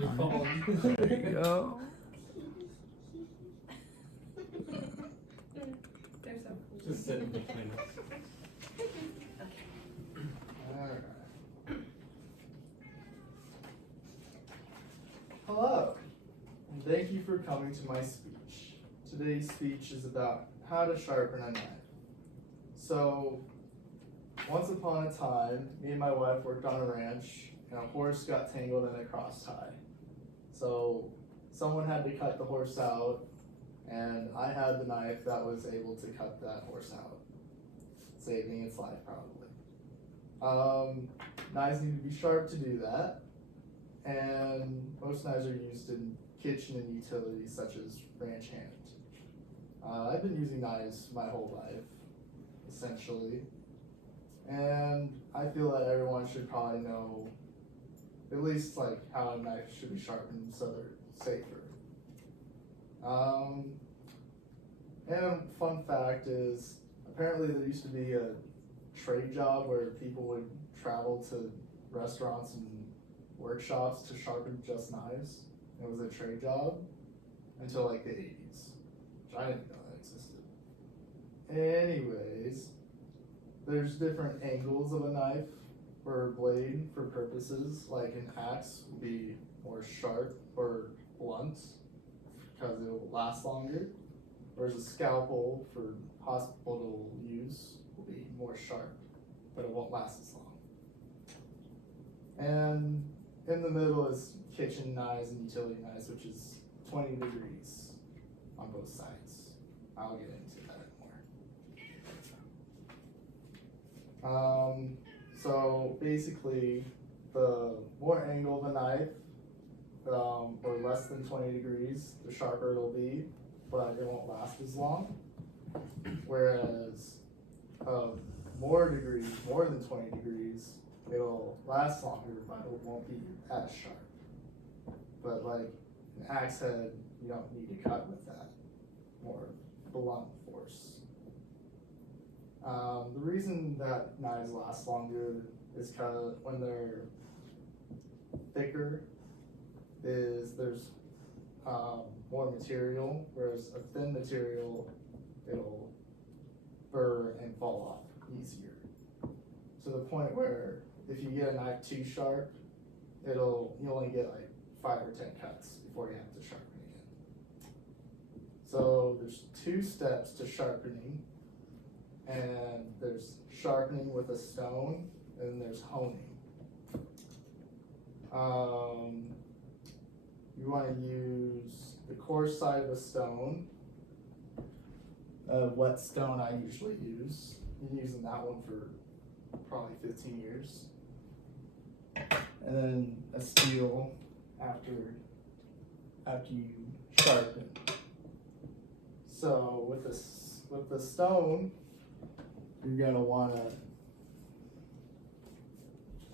You're calling. There you go. They're so cool. Just sitting between us. Alright. Hello, and thank you for coming to my speech. Today's speech is about how to sharpen a knife. So, once upon a time, me and my wife worked on a ranch, and a horse got tangled in a cross tie. So, someone had to cut the horse out, and I had the knife that was able to cut that horse out, saving its life probably. Knives need to be sharp to do that, and most knives are used in kitchen and utilities such as ranch hand. I've been using knives my whole life, essentially, and I feel that everyone should probably know at least like how a knife should be sharpened so they're safer. And a fun fact is, apparently there used to be a trade job where people would travel to restaurants and workshops to sharpen just knives. It was a trade job until like the 80s, which I didn't know that existed. Anyways, there's different angles of a knife or blade for purposes, like an axe will be more sharp or blunt because it will last longer, whereas a scalpel for hospital use will be more sharp, but it won't last as long. And in the middle is kitchen knives and utility knives, which is 20 degrees on both sides. I'll get into that more. So basically, the more angle of a knife, or less than 20 degrees, the sharper it'll be, but it won't last as long. Whereas more degrees, more than 20 degrees, it'll last longer, but it won't be as sharp. But like an axe head, you don't need to cut with that more blunt force. The reason that knives last longer is because when they're thicker, there's more material, whereas a thin material, it'll burr and fall off easier. To the point where if you get a knife too sharp, you only get like 5 or 10 cuts before you have to sharpen again. So there's 2 steps to sharpening, and there's sharpening with a stone, and there's honing. You want to use the coarse side of a stone, a whetstone I usually use. Been using that one for probably 15 years. And then a steel after you sharpen. So with the stone, you're gonna wanna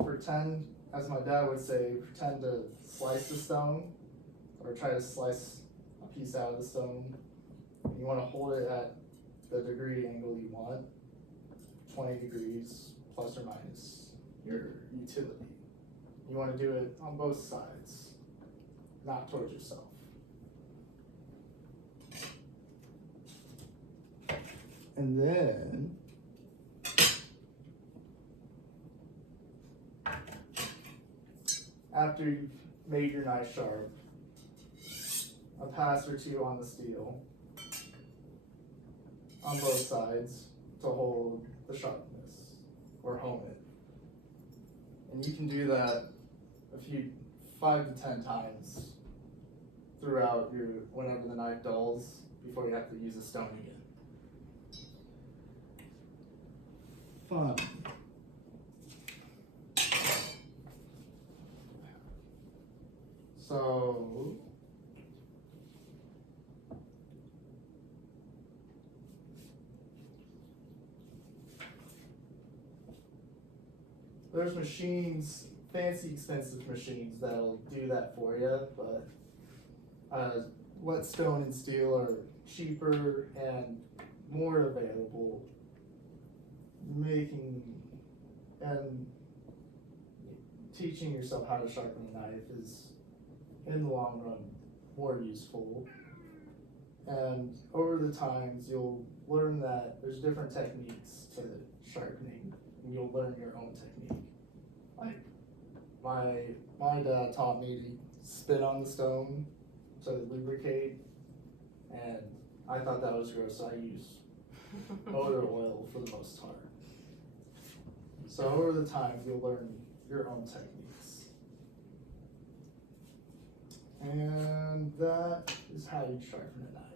pretend, as my dad would say, pretend to slice the stone, or try to slice a piece out of the stone. You wanna hold it at the degree angle you want, 20 degrees plus or minus your utility. You want to do it on both sides, not towards yourself. And then after you've made your knife sharp, a pass or 2 on the steel on both sides to hold the sharpness or hone it. And you can do that 5 to 10 times throughout whenever the knife dulls before you have to use a stone again. Fun. So there's machines, fancy expensive machines that'll do that for you, but whetstone and steel are cheaper and more available. Making and teaching yourself how to sharpen a knife is in the long run, more useful. And over the times, you'll learn that there's different techniques to sharpening, and you'll learn your own technique. Like, my dad taught me to spit on the stone to lubricate, and I thought that was gross, so I use motor oil for the most part. So over the time, you'll learn your own techniques. And that is how you sharpen a knife.